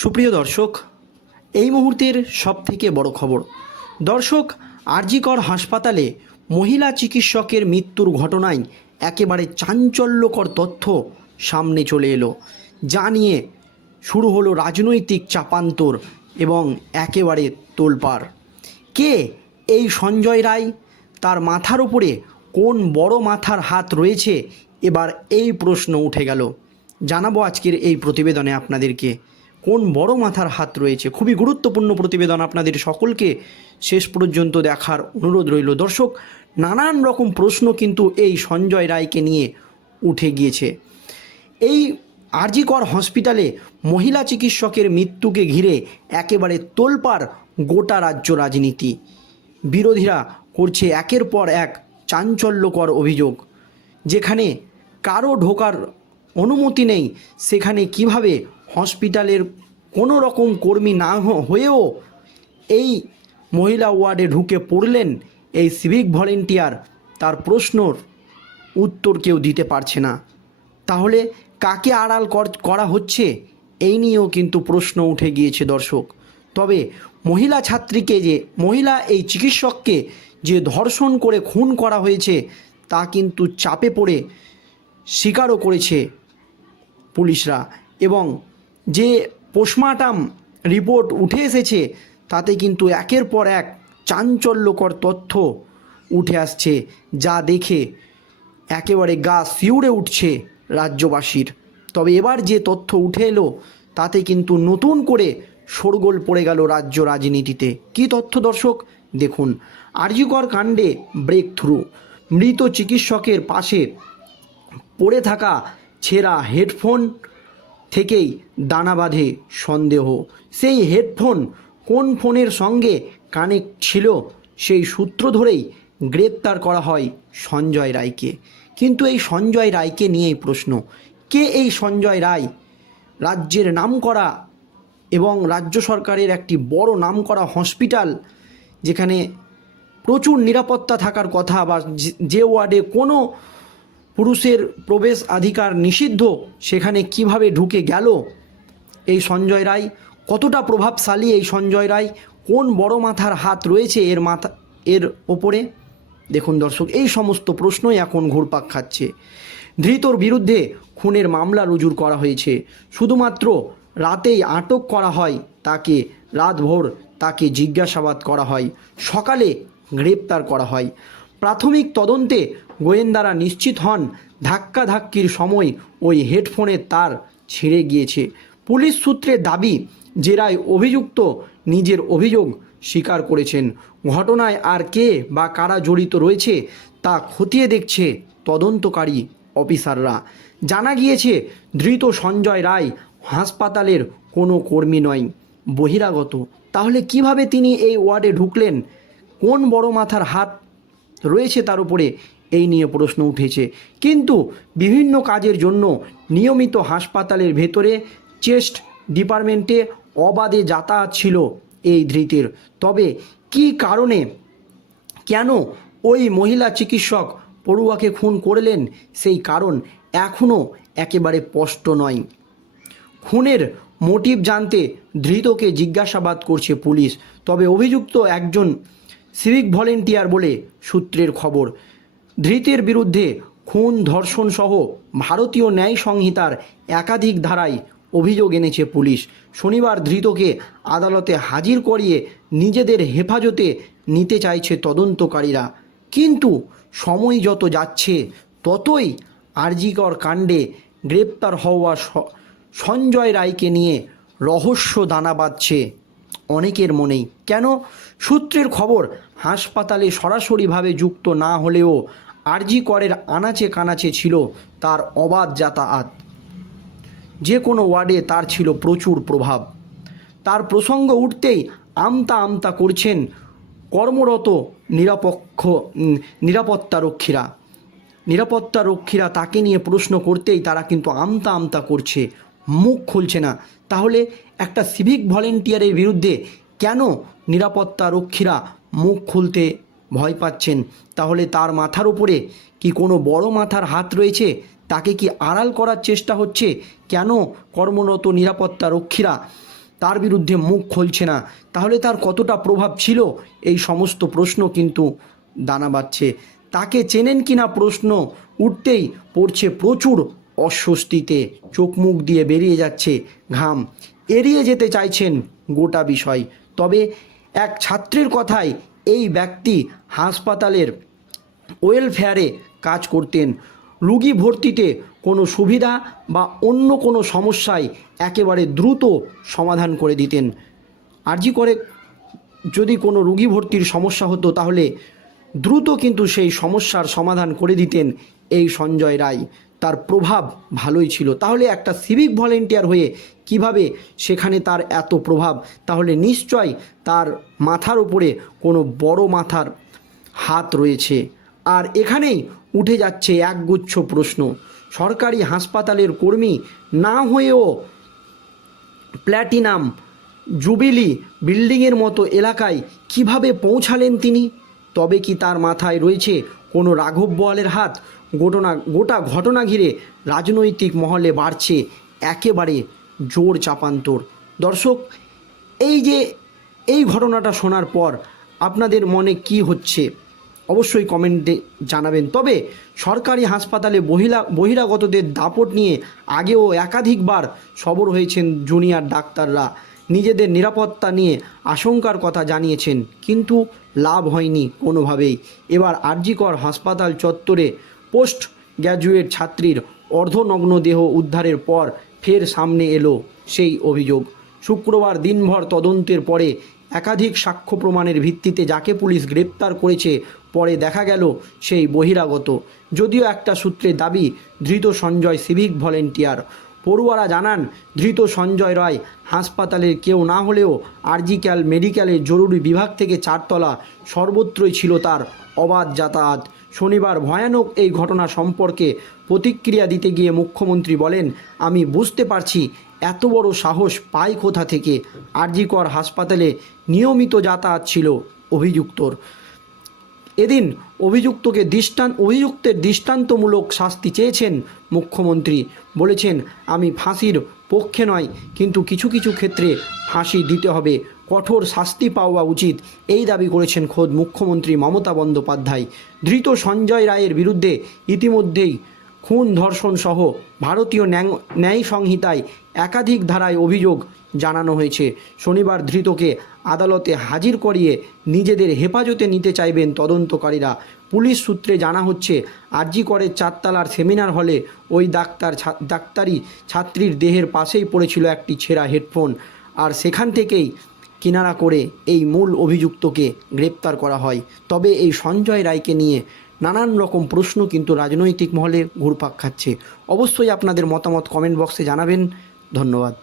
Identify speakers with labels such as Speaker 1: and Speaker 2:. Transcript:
Speaker 1: সুপ্রিয় দর্শক, এই মুহূর্তের সবথেকে বড় খবর। দর্শক, আরজিকর হাসপাতালে মহিলা চিকিৎসকের মৃত্যুর ঘটনায় একেবারে চাঞ্চল্যকর তথ্য সামনে চলে এলো। যা নিয়ে শুরু হলো রাজনৈতিক চাপান্তর এবং একেবারে তোলপাড়। কে এই সঞ্জয় রায়? তার মাথার উপরে কোন বড় মাথার হাত রয়েছে? এবার এই প্রশ্ন উঠে গেল। জানাব আজকের এই প্রতিবেদনে আপনাদেরকে। কোন বড় মাথার হাত রয়েছে? খুবই গুরুত্বপূর্ণ প্রতিবেদন আপনাদের সকলকে শেষ পর্যন্ত দেখার অনুরোধ রইল। দর্শক, নানান রকম প্রশ্ন কিন্তু এই সঞ্জয় রায়কে নিয়ে উঠে গিয়েছে। এই আরজিকর হসপিটালে মহিলা চিকিৎসকের মৃত্যুকে ঘিরে একেবারে তোলপাড় গোটা রাজ্য রাজনীতি। বিরোধীরা করছে একের পর এক চাঞ্চল্যকর অভিযোগ। যেখানে কারও ঢোকার অনুমতি নেই, সেখানে কীভাবে হসপিটালের কোনো রকম কর্মী না হয়েও এই মহিলা ওয়ার্ডে ঢুকে পড়লেন, এই সিভিক ভলেন্টিয়ার তার প্রশ্নর উত্তর কেউ দিতে পারছে না। তাহলে কাকে আড়াল করা হচ্ছে? এই নিয়েও কিন্তু প্রশ্ন উঠে গিয়েছে দর্শক। তবে মহিলা ছাত্রীকে যে, মহিলা এই চিকিৎসককে যে ধর্ষণ করে খুন করা হয়েছে, তা কিন্তু চাপে পড়ে স্বীকারও করেছে পুলিশরা। এবং যে পোস্টমার্টাম রিপোর্ট উঠে এসেছে, তাতে কিন্তু একের পর এক চাঞ্চল্যকর তথ্য উঠে আসছে, যা দেখে একেবারে গা শিউড়ে উঠছে রাজ্যবাসীর। তবে এবার যে তথ্য উঠে এলো, তাতে কিন্তু নতুন করে শোরগোল পড়ে গেল রাজ্য রাজনীতিতে। কি তথ্য দর্শক? দেখুন, আরজিকর কাণ্ডে ব্রেক থ্রু মৃত চিকিৎসকের পাশে পড়ে থাকা ছেঁড়া হেডফোন থেকেই দানা বাঁধে সন্দেহ। সেই হেডফোন কোন ফোনের সঙ্গে কানেক্ট ছিল সেই সূত্র ধরেই গ্রেপ্তার করা হয় সঞ্জয় রায়কে। কিন্তু এই সঞ্জয় রায়কে নিয়েই প্রশ্ন, কে এই সঞ্জয় রায়? রাজ্যের নাম করা এবং রাজ্য সরকারের একটি বড় নামকরা হসপিটাল যেখানে প্রচুর নিরাপত্তা থাকার কথা বা যে ওয়ার্ডে কোনো পুরুষের প্রবেশ অধিকার নিষিদ্ধ, সেখানে কীভাবে ঢুকে গেল? এই সঞ্জয় রায় কতটা প্রভাবশালী? এই সঞ্জয় রায় কোন বড় মাথার হাত রয়েছে এর মাথা, এর ওপরে? দেখুন দর্শক, এই সমস্ত প্রশ্নই এখন ঘুরপাক খাচ্ছে। ধৃতর বিরুদ্ধে খুনের মামলা রুজু করা হয়েছে। শুধুমাত্র রাতেই আটক করা হয় তাকে, রাতভোর তাকে জিজ্ঞাসাবাদ করা হয়। সকালে গ্রেপ্তার করা হয়। প্রাথমিক তদন্তে গোয়েন্দারা নিশ্চিত হন ধাক্কাধাক্কির সময় ওই হেডফোনের তার ছিঁড়ে গিয়েছে। পুলিশ সূত্রে দাবি, জেরায় অভিযুক্ত নিজের অভিযোগ স্বীকার করেছেন। ঘটনায় আর কে বা কারা জড়িত রয়েছে তা খতিয়ে দেখছে তদন্তকারী অফিসাররা। জানা গিয়েছে, ধৃত সঞ্জয় রায় হাসপাতালের কোনো কর্মী নয়। বহিরাগত। তাহলে কীভাবে তিনি এই ওয়ার্ডে ঢুকলেন? কোন বড় মাথার হাত রয়েছে তার উপরে। এই নিয়ে প্রশ্ন উঠেছে। কিন্তু বিভিন্ন কাজের জন্য নিয়মিত হাসপাতালের ভেতরে চেস্ট ডিপার্টমেন্টে অবাধে যাতায়াত ছিল এই ধৃতের। তবে কি কারণে, কেন ওই মহিলা চিকিৎসক পড়ুয়াকে খুন করলেন সেই কারণ এখনও একেবারে স্পষ্ট নয়। খুনের মোটিভ জানতে ধৃতকে জিজ্ঞাসাবাদ করছে পুলিশ। তবে অভিযুক্ত একজন সিভিক ভলেন্টিয়ার বলে সূত্রের খবর। ধৃতের বিরুদ্ধে খুন, ধর্ষণ সহ ভারতীয় ন্যায় সংহিতার একাধিক ধারায় অভিযোগ এনেছে পুলিশ। শনিবার ধৃতকে আদালতে হাজির করিয়ে নিজেদের হেফাজতে নিতে চাইছে তদন্তকারীরা। কিন্তু সময় যত যাচ্ছে, ততই আরজিকর কাণ্ডে গ্রেপ্তার হওয়া সঞ্জয় রায়কে নিয়ে রহস্য দানা বাঁধছে। অনেকের মনেই। কেন? সূত্রের খবর, হাসপাতালে সরাসরিভাবে যুক্ত না হলেও আরজি করের আনাচে কানাচে ছিল তার অবাধ যাতায়াত। যে কোনো ওয়ার্ডে তার ছিল প্রচুর প্রভাব। তার প্রসঙ্গ উঠতেই আমতা আমতা করছেন কর্মরত নিরাপক্ষ নিরাপত্তারক্ষীরা নিরাপত্তা রক্ষীরা তাকে নিয়ে প্রশ্ন করতেই তারা কিন্তু আমতা আমতা করছে মুখ খুলছে না। তাহলে একটা সিভিক ভলেন্টিয়ারের বিরুদ্ধে কেন নিরাপত্তা রক্ষীরা মুখ খুলতে ভয় পাচ্ছেন? তাহলে তার মাথার উপরে কি কোনো বড় মাথার হাত রয়েছে? তাকে কি আড়াল করার চেষ্টা হচ্ছে? কেন কর্মরত নিরাপত্তা রক্ষীরা তার বিরুদ্ধে মুখ খুলছে না? তাহলে তার কতটা প্রভাব ছিল? এই সমস্ত প্রশ্ন কিন্তু দানা বাচ্ছে তাকে চেনেন কিনা প্রশ্ন উঠতেই পড়ছে প্রচুর অস্বস্তিতে চোখ মুখ দিয়ে বেরিয়ে যাচ্ছে ঘাম। এড়িয়ে যেতে চাইছেন গোটা বিষয়। তবে এক ছাত্রের কথায় এই ব্যক্তি হাসপাতালের ওয়েলফেয়ারে কাজ করতেন। রুগী ভর্তিতে কোনো সুবিধা বা অন্য কোনো সমস্যায় একেবারে দ্রুত সমাধান করে দিতেন। আরজি করে যদি কোনো রুগী ভর্তির সমস্যা হতো তাহলে দ্রুত কিন্তু সেই সমস্যার সমাধান করে দিতেন এই সঞ্জয় রায়, তার প্রভাব ভালোই ছিল। তাহলে একটা সিভিক ভলেন্টিয়ার হয়ে কীভাবে সেখানে তার এত প্রভাব? তাহলে নিশ্চয় তার মাথার উপরে কোনো বড় মাথার হাত রয়েছে। আর এখানেই উঠে যাচ্ছে একগুচ্ছ প্রশ্ন। সরকারি হাসপাতালের কর্মী না হয়েও প্ল্যাটিনাম জুবিলি বিল্ডিংয়ের মতো এলাকায় কীভাবে পৌঁছালেন তিনি? তবে কি তার মাথায় রয়েছে কোনো রাঘব বোয়ালের হাত? ঘটনা গোটা ঘটনা ঘিরে রাজনৈতিক মহলে বাড়ছে একেবারে জোর চাপান্তর। দর্শক, এই যে এই ঘটনাটা শোনার পর আপনাদের মনে কি হচ্ছে? অবশ্যই কমেন্টে জানাবেন। তবে সরকারি হাসপাতালে বহিলা, বহিরাগতদের দাপট নিয়ে আগেও একাধিকবার সবর হয়েছেন জুনিয়র ডাক্তাররা। নিজেদের নিরাপত্তা নিয়ে আশঙ্কার কথা জানিয়েছেন, কিন্তু লাভ হয়নি কোনোভাবেই। এবার আরজিকর হাসপাতাল চত্বরে পোস্ট গ্র্যাজুয়েট ছাত্রীর অর্ধনগ্ন দেহ উদ্ধারের পর ফের সামনে এলো সেই অভিযোগ। শুক্রবার দিনভর তদন্তের পরে একাধিক সাক্ষ্য প্রমাণের ভিত্তিতে যাকে পুলিশ গ্রেপ্তার করেছে, পরে দেখা গেল সেই বহিরাগত। যদিও একটা সূত্রে দাবি, ধৃত সঞ্জয় সিভিক ভলেন্টিয়ার। পড়ুয়ারা জানান, ধৃত সঞ্জয় রায় হাসপাতালের কেউ না হলেও আরজিক্যাল মেডিকেলের জরুরি বিভাগ থেকে চারতলা সর্বত্রই ছিল তার অবাধ যাতায়াত। শনিবার ভয়ানক এই ঘটনা সম্পর্কে প্রতিক্রিয়া দিতে গিয়ে মুখ্যমন্ত্রী বলেন, আমি বুঝতে পারছি এত বড় সাহস পাই কোথা থেকে। আরজিকর হাসপাতালে নিয়মিত যাতায়াত ছিল অভিযুক্তর। এদিন অভিযুক্তকে দৃষ্টান অভিযুক্তের দৃষ্টান্তমূলক শাস্তি চেয়েছেন মুখ্যমন্ত্রী। বলেছেন, আমি ফাঁসির পক্ষে নয়, কিন্তু কিছু কিছু ক্ষেত্রে ফাঁসি দিতে হবে। শাস্তি পাওয়া উচিত। এই দাবি করেছেন খোদ মুখ্যমন্ত্রী মমতা বন্দ্যোপাধ্যায়। ধৃত সঞ্জয় রায়ের বিরুদ্ধে ইতিমধ্যেই খুন ধর্ষণ সহ ভারতীয় ন্যায় সংহিতায় একাধিক ধারায় অভিযোগ জানানো হয়েছে। শনিবার ধৃতকে আদালতে হাজির করিয়ে নিজেদের হেফাজতে নিতে চাইবেন তদন্তকারীরা। পুলিশ সূত্রে জানা হচ্ছে, আরজি করে চারতলার সেমিনার হলে ওই ডাক্তার ডাক্তারি ছাত্রীর দেহের পাশেই পড়েছিল একটি ছেঁড়া হেডফোন। আর সেখান থেকেই কিনারা করে এই মূল অভিযুক্তকে গ্রেপ্তার করা হয়। তবে এই সঞ্জয় রায়কে নিয়ে নানান রকম প্রশ্ন কিন্তু রাজনৈতিক মহলে ঘুরপাক খাচ্ছে। অবশ্যই আপনাদের মতামত কমেন্ট বক্সে জানাবেন। ধন্যবাদ।